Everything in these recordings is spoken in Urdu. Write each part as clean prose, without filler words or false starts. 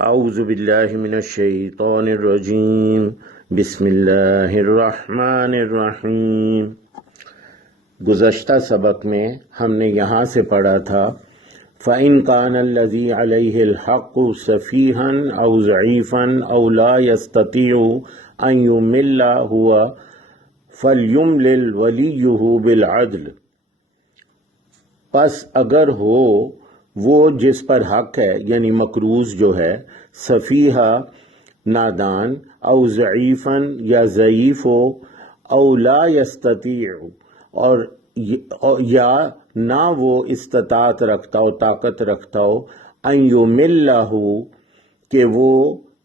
اعوذ باللہ من الشیطان الرجیم بسم اللہ الرحمن الرحیم۔ گزشتہ سبق میں ہم نے یہاں سے پڑھا تھا فَإِنْ كَانَ الَّذِي عَلَيْهِ الْحَقُّ سَفِيهًا أَوْ ضَعِيفًا أَوْ لَا يَسْتَطِيعُ أَنْ يُمِلَّ هُوَ فَلْيُمْلِلْ وَلِيُّهُ بِالْعَدْلِ۔ پس اگر ہو وہ جس پر حق ہے یعنی مقروض جو ہے، سفیہہ نادان، او ضعیفاً یا ضعیف ہو، او لا یستطیع اور یا نہ وہ استطاعت رکھتا ہو، طاقت رکھتا ہو، ان یملہ کہ وہ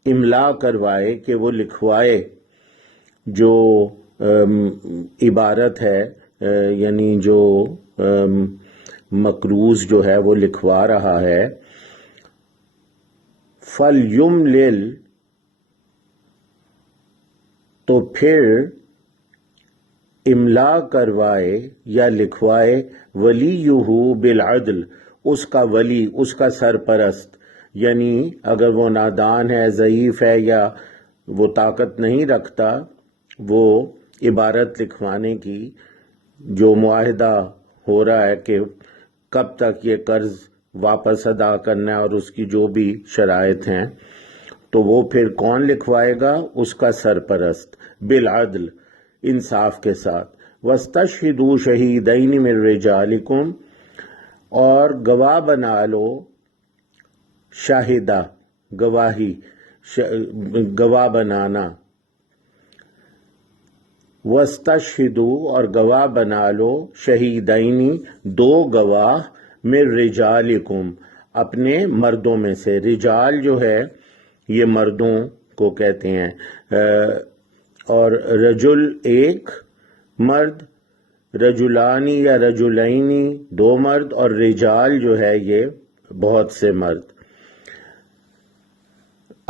املا کروائے، کہ وہ لکھوائے، جو عبارت ہے یعنی جو مقروض جو ہے وہ لکھوا رہا ہے، فَلْيُمْلِلْ تو پھر املا کروائے یا لکھوائے، وَلِيُّهُ بِالْعَدْلِ اس کا ولی، اس کا سرپرست، یعنی اگر وہ نادان ہے، ضعیف ہے یا وہ طاقت نہیں رکھتا وہ عبارت لکھوانے کی، جو معاہدہ ہو رہا ہے کہ کب تک یہ قرض واپس ادا کرنا ہے اور اس کی جو بھی شرائط ہیں، تو وہ پھر کون لکھوائے گا؟ اس کا سرپرست، بالعدل انصاف کے ساتھ۔ وَاسْتَشْهِدُوا شَهِيدَيْنِ مِن رِجَالِكُمْ اور گواہ بنا لو، شاہدہ گواہی، گواہ بنانا، وَاسْتَشْهِدُوا اور گواہ بنا لو، شہیدین دو گواہ، من رجالکم اپنے مردوں میں سے۔ رجال جو ہے یہ مردوں کو کہتے ہیں، اور رجل ایک مرد، رجلانی یا رجلینی دو مرد، اور رجال جو ہے یہ بہت سے مرد۔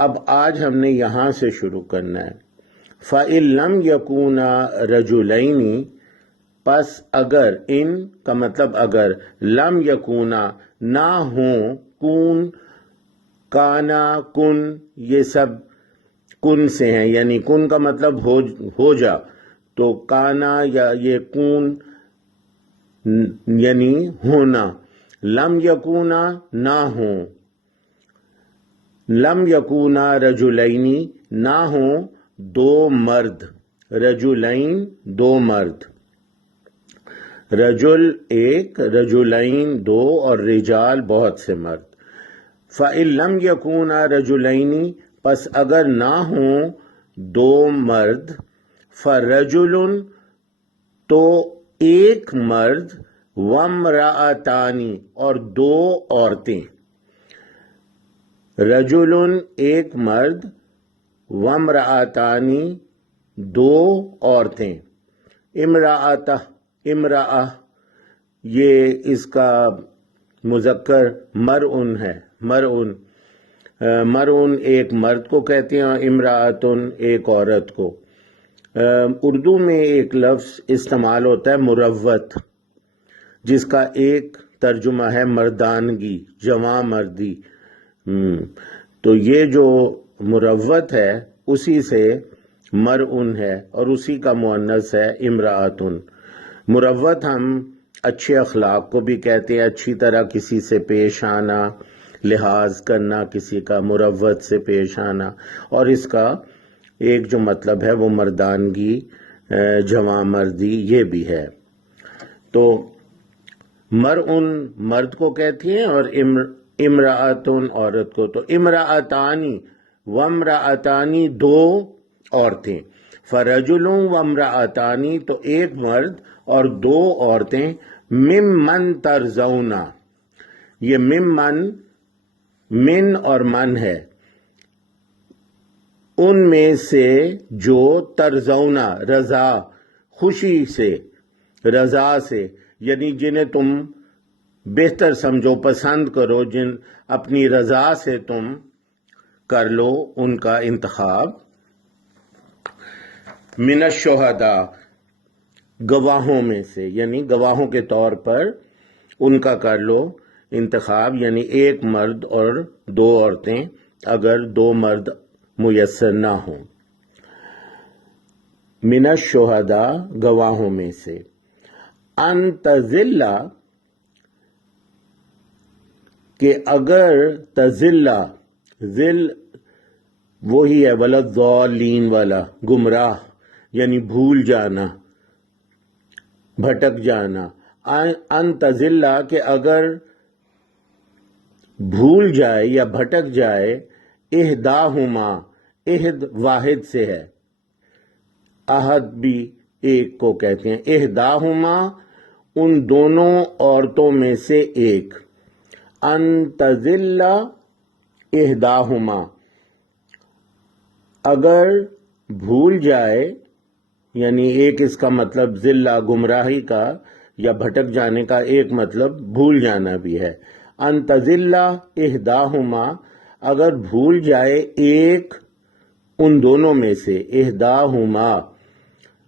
اب آج ہم نے یہاں سے شروع کرنا ہے۔ فَإِن لَمْ يَكُونَا رَجُلَيْنِ پس اگر، ان کا مطلب اگر، لم یکونا نہ ہوں، کون، کانا، کن، یہ سب کن سے ہیں، یعنی کن کا مطلب ہو جا، تو کانا یا یہ کون یعنی ہونا، لم یکونا نہ ہوں، لم یکونا رجلینی نہ ہوں دو مرد، رجلین دو مرد، رجل ایک، رجلین دو، اور رجال بہت سے مرد۔ فَإِن لَمْ يَكُونَا رَجُلَيْنِ پس اگر نہ ہوں دو مرد، فَرَجُلٌ تو ایک مرد، وَامْرَأَتَانِ اور دو عورتیں، رجل ایک مرد، وَامْرَأَتَانِ دو عورتیں، امرأہ یہ اس کا مذکر مرءن ہے، مرءن ایک مرد کو کہتے ہیں، اور امرأتن ایک عورت کو۔ اردو میں ایک لفظ استعمال ہوتا ہے مروت، جس کا ایک ترجمہ ہے مردانگی، جواں مردی۔ تو یہ جو مروت ہے اسی سے مرءن ہے، اور اسی کا مؤنث ہے امرأتن۔ مروت ہم اچھے اخلاق کو بھی کہتے ہیں، اچھی طرح کسی سے پیش آنا، لحاظ کرنا کسی کا، مروت سے پیش آنا، اور اس کا ایک جو مطلب ہے وہ مردانگی، جواں مردی یہ بھی ہے۔ تو مرءن مرد کو کہتی ہیں اور امرأتن عورت کو۔ تو امرأتانی وامرأتانی دو عورتیں، فرجل وامرأتانی تو ایک مرد اور دو عورتیں، ممن ترضونا یہ ممن، من اور من ہے، ان میں سے جو ترضونا رضا، خوشی سے، رضا سے، یعنی جنہیں تم بہتر سمجھو، پسند کرو، جن اپنی رضا سے تم کر لو ان کا انتخاب، من الشہداء گواہوں میں سے، یعنی گواہوں کے طور پر ان کا کر لو انتخاب، یعنی ایک مرد اور دو عورتیں اگر دو مرد میسر نہ ہوں، من الشہداء گواہوں میں سے، ان تضل کہ اگر تضل، ذل وہی ہے ولضالین والا، گمراہ یعنی بھول جانا، بھٹک جانا، ان تضل کہ اگر بھول جائے یا بھٹک جائے، احداہما، احد واحد سے ہے، احد بھی ایک کو کہتے ہیں، احداہما ان دونوں عورتوں میں سے ایک، ان تضل احداہما اگر بھول جائے، یعنی ایک اس کا مطلب ذلہ گمراہی کا یا بھٹک جانے کا، ایک مطلب بھول جانا بھی ہے۔ ان تضل احداہما اگر بھول جائے ایک ان دونوں میں سے، احداہما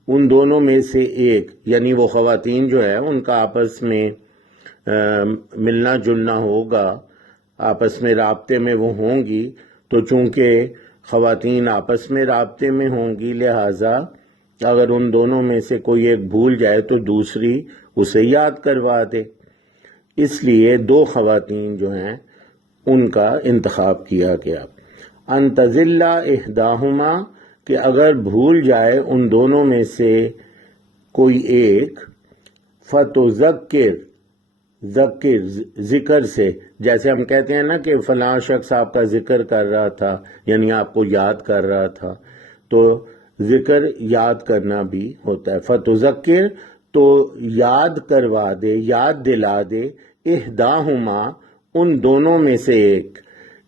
ان دونوں میں سے ایک، یعنی وہ خواتین جو ہے ان کا آپس میں ملنا جلنا ہوگا، آپس میں رابطے میں وہ ہوں گی، تو چونکہ خواتین آپس میں رابطے میں ہوں گی، لہٰذا اگر ان دونوں میں سے کوئی ایک بھول جائے تو دوسری اسے یاد کروا دے، اس لیے دو خواتین جو ہیں ان کا انتخاب کیا گیا۔ ان تضل احداہما کہ اگر بھول جائے ان دونوں میں سے کوئی ایک، فتذکر، ذکر ذکر سے، جیسے ہم کہتے ہیں نا کہ فلاں شخص آپ کا ذکر کر رہا تھا، یعنی آپ کو یاد کر رہا تھا، تو ذکر یاد کرنا بھی ہوتا ہے۔ فتذکر تو یاد کروا دے، یاد دلا دے، احداہما ان دونوں میں سے ایک،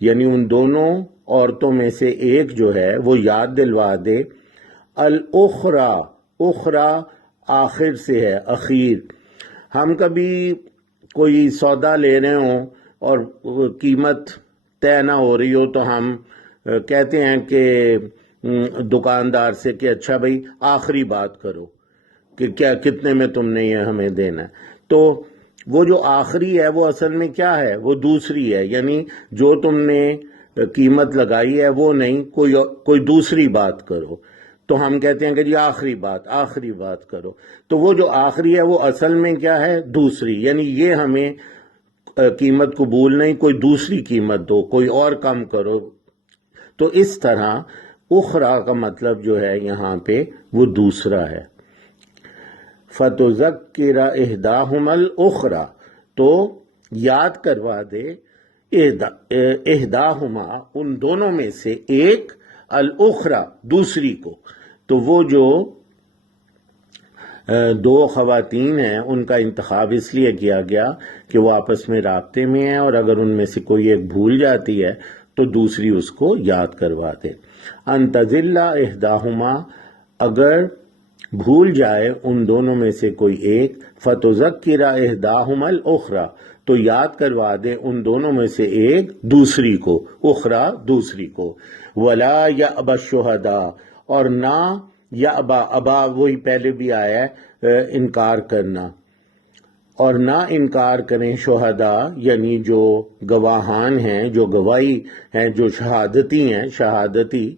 یعنی ان دونوں عورتوں میں سے ایک جو ہے وہ یاد دلوا دے، الاخری، اخری آخر سے ہے، اخیر۔ ہم کبھی کوئی سودا لے رہے ہوں اور قیمت طے نہ ہو رہی ہو تو ہم کہتے ہیں کہ دکاندار سے کہ اچھا بھائی آخری بات کرو کہ کیا کتنے میں تم نے یہ ہمیں دینا ہے، تو وہ جو آخری ہے وہ اصل میں کیا ہے، وہ دوسری ہے، یعنی جو تم نے قیمت لگائی ہے وہ نہیں، کوئی دوسری بات کرو، تو ہم کہتے ہیں کہ جی آخری بات کرو، تو وہ جو آخری ہے وہ اصل میں کیا ہے، دوسری، یعنی یہ ہمیں قیمت قبول نہیں، کوئی دوسری قیمت دو، کوئی اور کم کرو، تو اس طرح اخرى کا مطلب جو ہے یہاں پہ وہ دوسرا ہے۔ فتذکر احداہما الاخری تو یاد کروا دے احداہما ان دونوں میں سے ایک، الاخری دوسری کو، تو وہ جو دو خواتین ہیں ان کا انتخاب اس لیے کیا گیا کہ وہ آپس میں رابطے میں ہیں، اور اگر ان میں سے کوئی ایک بھول جاتی ہے تو دوسری اس کو یاد کروا دے۔ ان تضل احداہما اگر بھول جائے ان دونوں میں سے کوئی ایک، فتذکر احداہما الاخری تو یاد کروا دے ان دونوں میں سے ایک دوسری کو، اخری دوسری کو، ولا یأبی الشہداء اور نہ یأبی، ابا وہی پہلے بھی آیا ہے انکار کرنا، اور نہ انکار کریں شہداء یعنی جو گواہان ہیں، جو گواہی ہیں، جو شہادتی ہیں، شہادتی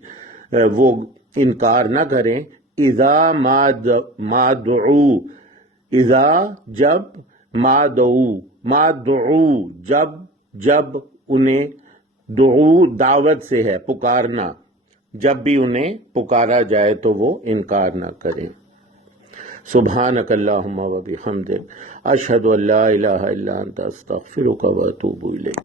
وہ انکار نہ کریں، اذا ما دعو، اذا جب، ما دعو جب انہیں، دعو دعوت سے ہے، پکارنا، جب بھی انہیں پکارا جائے تو وہ انکار نہ کریں۔ سبحانک اللہم و بحمدک، اشہد ان لا الہ الا انت، استغفرک و اتوب الیک۔